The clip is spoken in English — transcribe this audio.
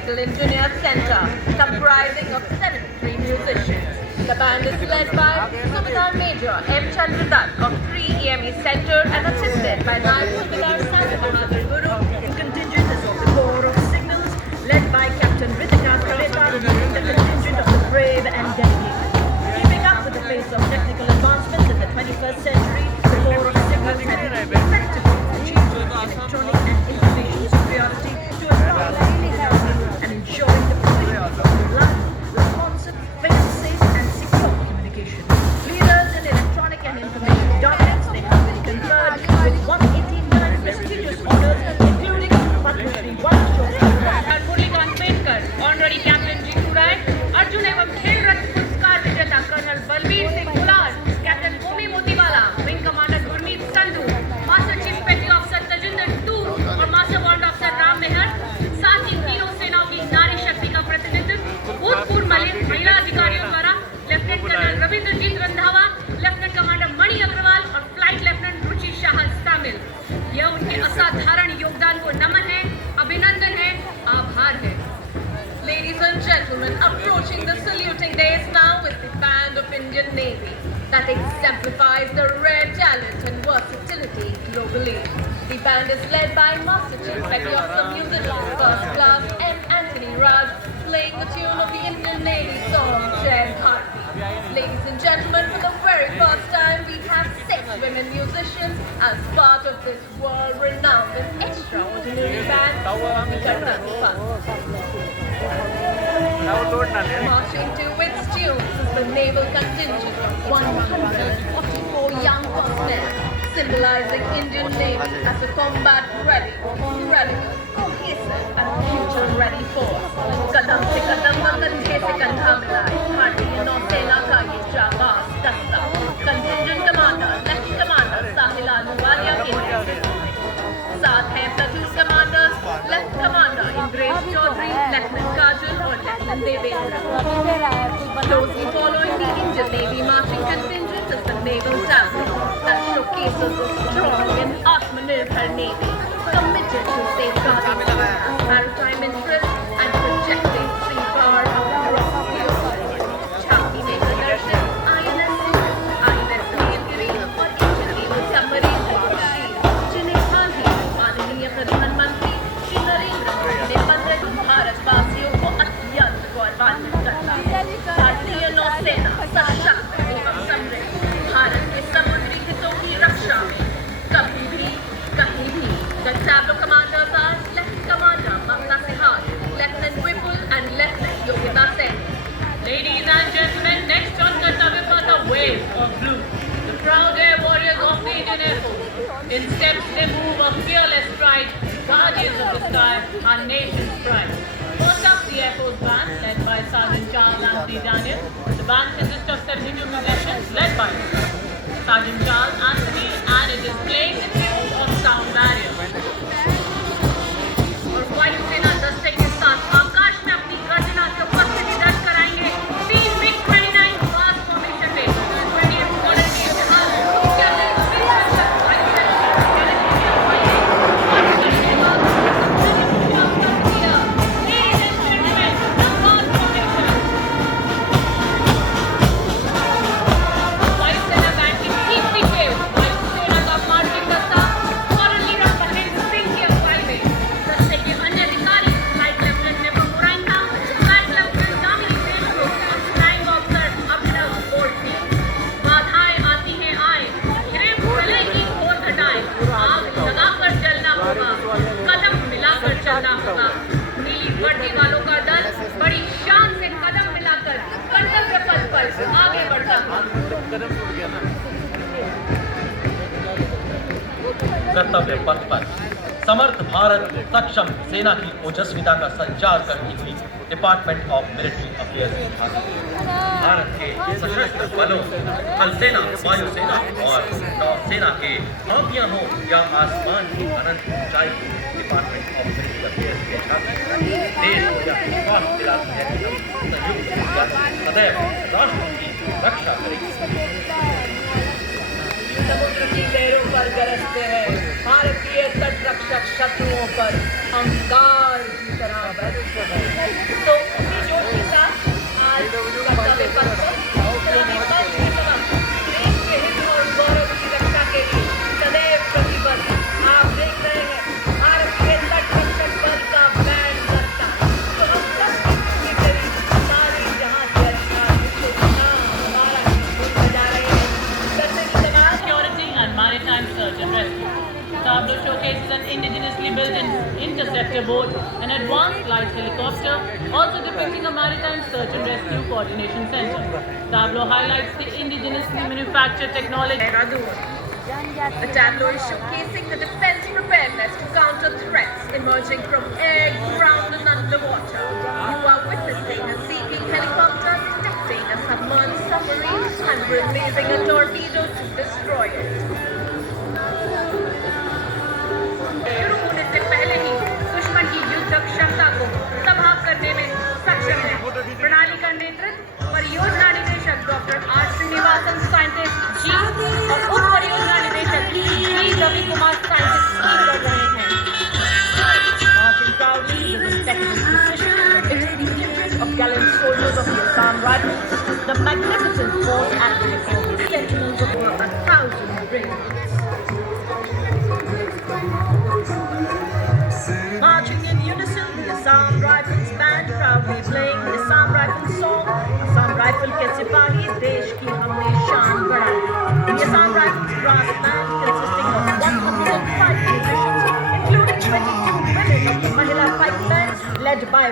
Technical Engineer Center, comprising of 73 musicians. The band is led by Subedar Major M. Chandradat of 3 EME Center and assisted by Naib Subedar Sangabahadur Guru. The contingent is of the Corps of Signals, led by Captain Ritika Kaleta, the contingent of the brave and dedicated. Keeping up with the pace of technical advancements in the 21st century, the Corps of Signals has effectively achieved electronic and information superiority to a and ensuring the provision of reliable, responsive, fail-safe and secure communication. Leaders in electronic and information dominance, they have been conferred with 189 prestigious honors, including Padma Shri और Muralikant Petkar, honorary captain Jeetu Rai, Arjuna एवं खेल रत्न पुरस्कार विजेता colonel Balbir Singh Gular, captain Omi Motiwala, wing commander Gurmeet Sandhu, master chief petty officer Tajinder Toor और master warrant officer Ram Meher, साथ ही तीनों सेनाओं की नारी शक्ति का प्रतिनिधित्व भूतपूर्व महिला अधिकारियों द्वारा lieutenant colonel Ravindrajit Randhawa, lieutenant commander Mani Agarwal और फ्लाइट लेफ्टिनेंट रुचि शाह शामिल। यह उनके असाधारण योगदान को नमन है, अभिनंदन है, आभार है। Ladies and gentlemen, approaching the saluting days now is the band of Indian Navy that exemplifies the rare talent and versatility globally. The band is led by Master Chief Petty Officer Music First Class M. Anthony Raj, playing the tune of the Indian Navy song Jai Bharati. Ladies and gentlemen, for the very first time, we have 6 women musicians as part of this world-renowned and extraordinary band. We Karnataka Funk. Marching to its tunes is the naval contingent of 144 young personnel, symbolizing Indian Navy as a combat-ready, relevant, cohesive and future-ready force. Kadam se kadam, kandhe se kandha milai, Bharatiya Nausena ka ye जाबाज दस्ता. Contingent Commander, Lieutenant Commander Sahil Ahluwalia के नेतृत्व में. साथ हैं Platoon Commanders, Lieutenant Commander Indresh Chaudhary, Lieutenant Kajal और Lieutenant Devendra. Closely following the Indian Navy marching contingent is the naval tableau that showcases a strong and Atmanirbhar Navy committed to safeguarding India's maritime interests and projecting sea power across the ocean. Chhappi में प्रदर्शित INS Suraj, INS Nilgiri और Indian Naval submarine जिन्हें हाल ही में माननीय प्रधानमंत्री श्री नरेंद्र मोदी ने 15 भारतवासियों को अत्यंत गौरवान्वित करता है। भारतीय नौसेना सशक्त एवं समृद्ध भारत के समुद्री हितों की रक्षा में कभी भी कहीं भी। The tableau commanders are Lieutenant Commander Mamta Sihaj, Lieutenant Vipul and Lieutenant Yogita Sen. Ladies and gentlemen, next on Kartavya Path, the wave of blue. The proud air warriors of the Indian Air Force. In steps they move a fearless stride, guardians of the sky, our nation's pride. First up, the Air Force Band, led by Sergeant Charles Anthony Daniel. The band consists of 72 musicians, led by Sergeant Charles Anthony, and it is playing the tune of Sound Barrier. और वायुसेना दस्ते के साथ आकाश में अपनी गर्जना से उपस्थिति दर्ज कराएंगे 3 MiG-29 फास्ट फॉर्मेशन में 20th मॉडल के जहाज वायुसेना बैंड की ठीक पीछे वायुसेना का मार्चिंग दस्ता फॉरन लीडर महेंद्र सिंह की अगुवाई में दस्ते के अन्य अधिकारी flight lieutenant Nepa Muraika, flight lieutenant Damini Deshmukh और फ्लाइंग ऑफिसर अभिनव गोल्डी। बाधाएं आती हैं आए, घिरे चलेगी और घटाएं, आग लगाकर जलना होगा, कदम मिलाकर चलना होगा। नीली वर्दी वालों का दल बड़ी शान से कदम मिलाकर कर्तव्य पथ पर आगे बढ़ता है। कर्तव्य पथ पर समर्थ भारत सक्षम सेना की ओजस्विता का संचार करती हुई department of military affairs Bharat के सशस्त्र बलों, थल सेना, वायुसेना और नौसेना के आबियां हो या आसमान की अनंत ऊंचाई, डिपार्टमेंट ऑफ मिलिट्री अफेयर्स के छात्र देश को यह विश्वास दिलाती है कि संयुक्त सदैव राष्ट्र की रक्षा करेगी। समुद्र की लहरों पर गरजते हैं, भारतीय तट रक्षक शत्रुओं पर अंगार की तरह बरसते हैं। तो उसी जोश के साथ आज कर्तव्य पथ पर सलामी पंच के समक्ष देश के हित और गौरव की रक्षा के लिए सदैव प्रतिबद्ध आप देख रहे हैं भारतीय तट रक्षक बल का बैंड बजता। तो हम सब इसके करीब सारे जहां से अच्छा विश्व हमारा धुन बजा रहे हैं। Security and maritime search and rescue. Tableau showcases an indigenously built interceptor boat, an advanced light helicopter, also depicting a maritime search and rescue coordination center. Tableau highlights the indigenously manufactured technology. The tableau is showcasing the defense preparedness to counter threats emerging from air, ground, and underwater. You are witnessing a Sea King helicopter detecting a submerged submarine and releasing a torpedo to destroy it. शुरू होने से पहले ही दुश्मन की युद्ध क्षमता को तबाह करने में सक्षम है। प्रणाली का नेतृत्व परियोजना निदेशक डॉक्टर आर श्रीनिवासन साइंटिस्ट जी और उप परियोजना निदेशक जी रवि कुमार साइंटिस्ट कर रहे हैं। Marching proudly with impeccable precision, experience of gallant soldiers of the Assam Rifles, the magnificent force acting before the sentinels of over 1,000 brigades. Marching in unison, the Assam Rifles band proudly playing the Assam Rifles song. Assam Rifle के सिपाही देश की हमने शान बढ़ाई. The Assam Rifles brass band consisting of 105 musicians, including 22 women of the Mahila Pipe Band, led by